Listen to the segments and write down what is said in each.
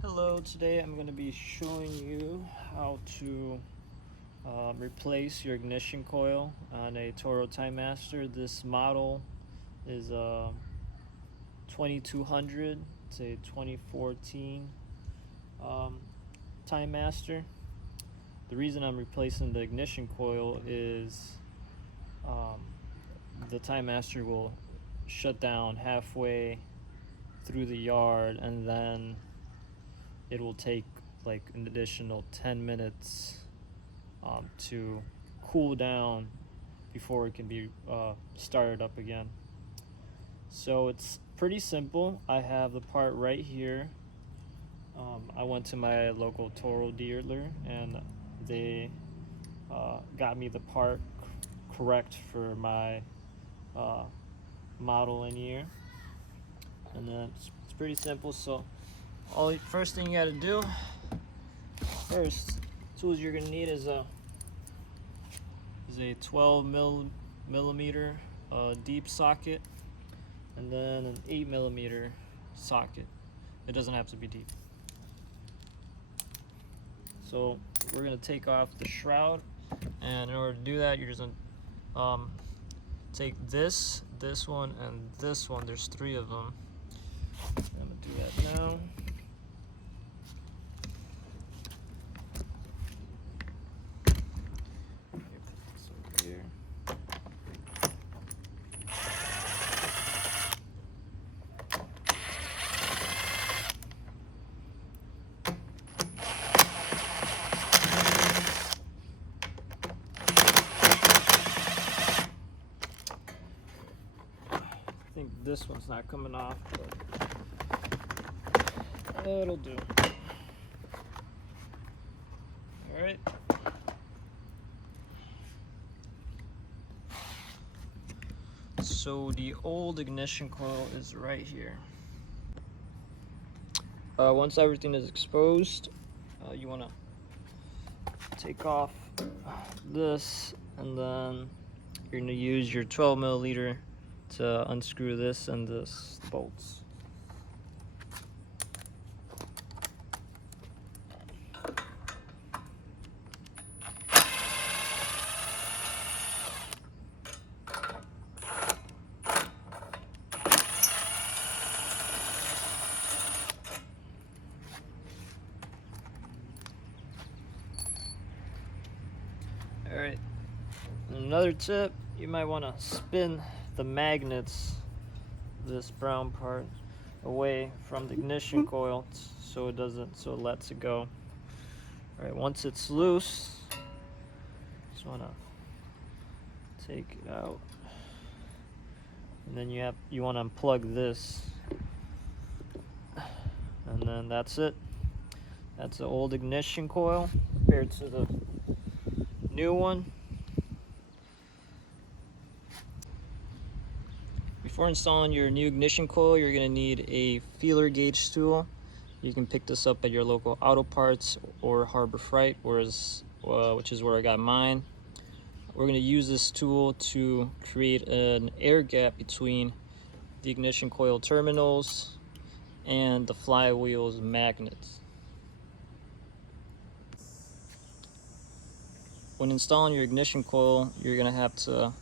Hello, today I'm going to be showing you how to replace your ignition coil on a Toro TimeMaster. This model is 2200. It's a 2014 TimeMaster. The reason I'm replacing the ignition coil is the TimeMaster will shut down halfway through the yard, and then it will take like an additional 10 minutes to cool down before it can be started up again. So it's pretty simple. I have the part right here. I went to my local Toro dealer and they got me the part correct for my model and year. And then it's pretty simple. So first thing you got to do, tools you're gonna need is a 12 millimeter deep socket, and then an 8 millimeter socket. It doesn't have to be deep. So we're gonna take off the shroud, and in order to do that, you're just gonna take this one, and this one. There's 3 of them. I'm gonna do that now. I think this one's not coming off, but it'll do. Alright. So the old ignition coil is right here. Once everything is exposed, you want to take off this, and then you're going to use your 12 milliliter to unscrew this and this bolts. Alright, another tip, you might want to spin the magnets, this brown part, away from the ignition coil so it lets it go. Alright, once it's loose, just want to take it out, and then you want to unplug this, and then that's it. That's the old ignition coil compared to the new one. Before installing your new ignition coil, you're going to need a feeler gauge tool. You can pick this up at your local auto parts or Harbor Freight, which is where I got mine. We're going to use this tool to create an air gap between the ignition coil terminals and the flywheel's magnets. When installing your ignition coil, you're going to have to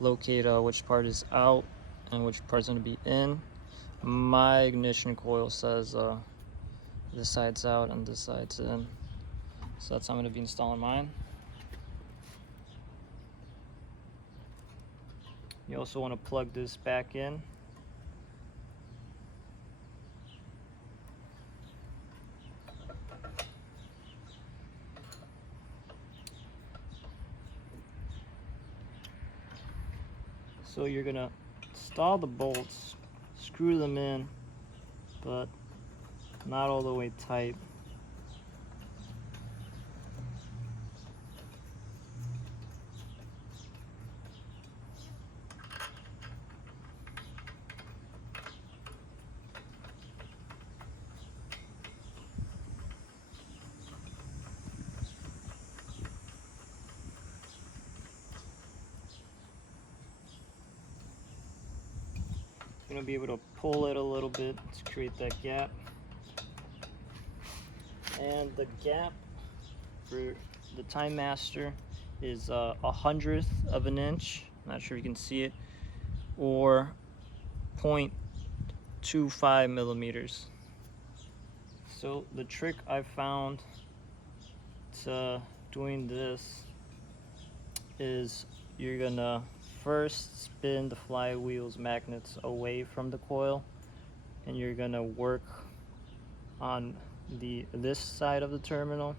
locate which part is out and which part's going to be in. My ignition coil says this side's out and this side's in. So that's how I'm going to be installing mine. You also want to plug this back in. So you're going to install the bolts, screw them in, but not all the way tight. You're going to be able to pull it a little bit to create that gap. And the gap for the TimeMaster is 1/100th of an inch. Not sure if you can see it, or 0.25 millimeters. So the trick I found to doing this is you're gonna first spin the flywheel's magnets away from the coil, and you're gonna work on this side of the terminal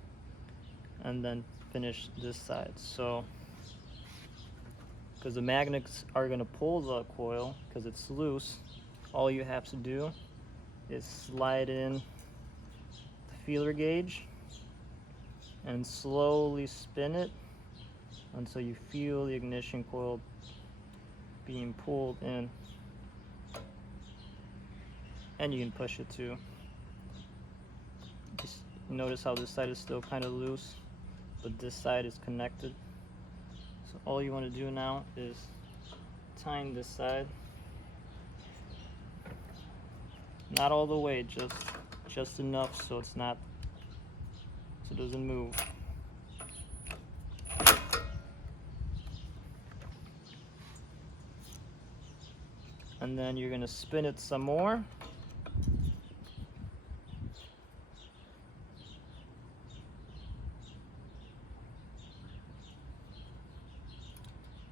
and then finish this side. So because the magnets are gonna pull the coil because it's loose, all you have to do is slide in the feeler gauge and slowly spin it until you feel the ignition coil being pulled in, and you can push it too. Just notice how this side is still kind of loose, but this side is connected. So all you want to do now is tighten this side, not all the way, just enough so it doesn't move. And then you're going to spin it some more.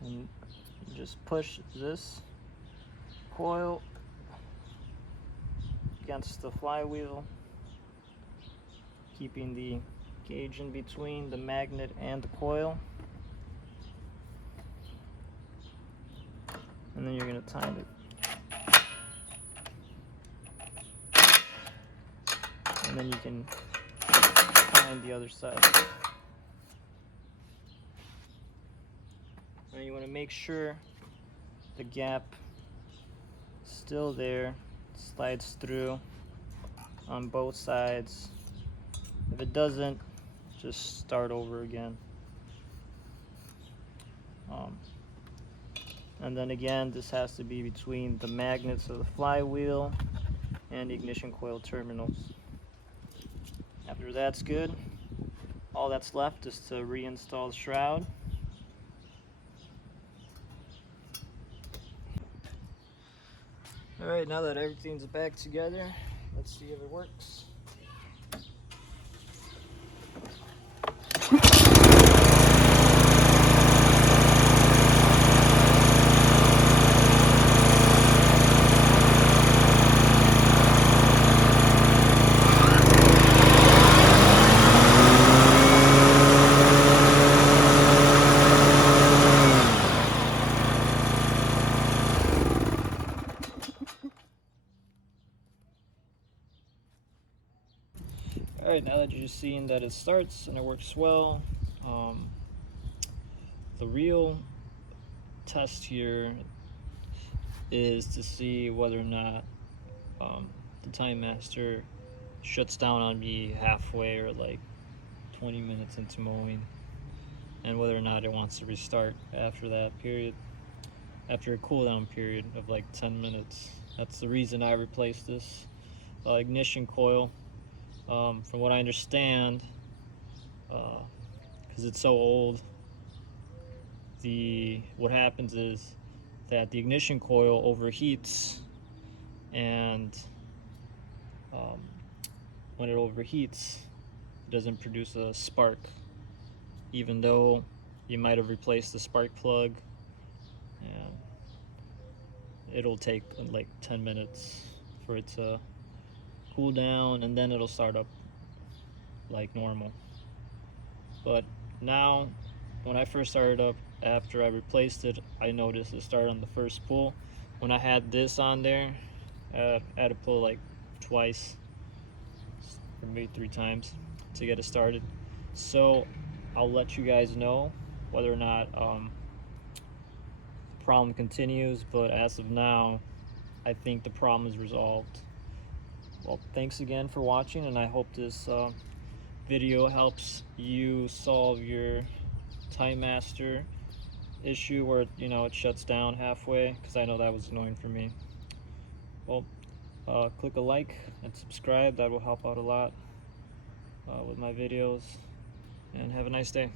And just push this coil against the flywheel, keeping the gauge in between the magnet and the coil. And then you're going to tighten it. And then you can tighten the other side. And you want to make sure the gap is still there, slides through on both sides. If it doesn't, just start over again. And then again, this has to be between the magnets of the flywheel and the ignition coil terminals. After that's good, all that's left is to reinstall the shroud. Alright, now that everything's back together, let's see if it works. Alright, now that you're seeing that it starts and it works well, the real test here is to see whether or not the TimeMaster shuts down on me halfway or like 20 minutes into mowing, and whether or not it wants to restart after that period, after a cooldown period of like 10 minutes. That's the reason I replaced this ignition coil. From what I understand, because it's so old, what happens is that the ignition coil overheats, and when it overheats, it doesn't produce a spark, even though you might have replaced the spark plug. And it'll take like 10 minutes for it to cool down, and then it'll start up like normal. But now, when I first started up, after I replaced it, I noticed it started on the first pull. When I had this on there, I had to pull like twice or maybe 3 times to get it started. So I'll let you guys know whether or not the problem continues, but as of now, I think the problem is resolved. Well, thanks again for watching, and I hope this video helps you solve your TimeMaster issue where it shuts down halfway, because I know that was annoying for me. Well, click a like and subscribe, that will help out a lot. with my videos, and have a nice day.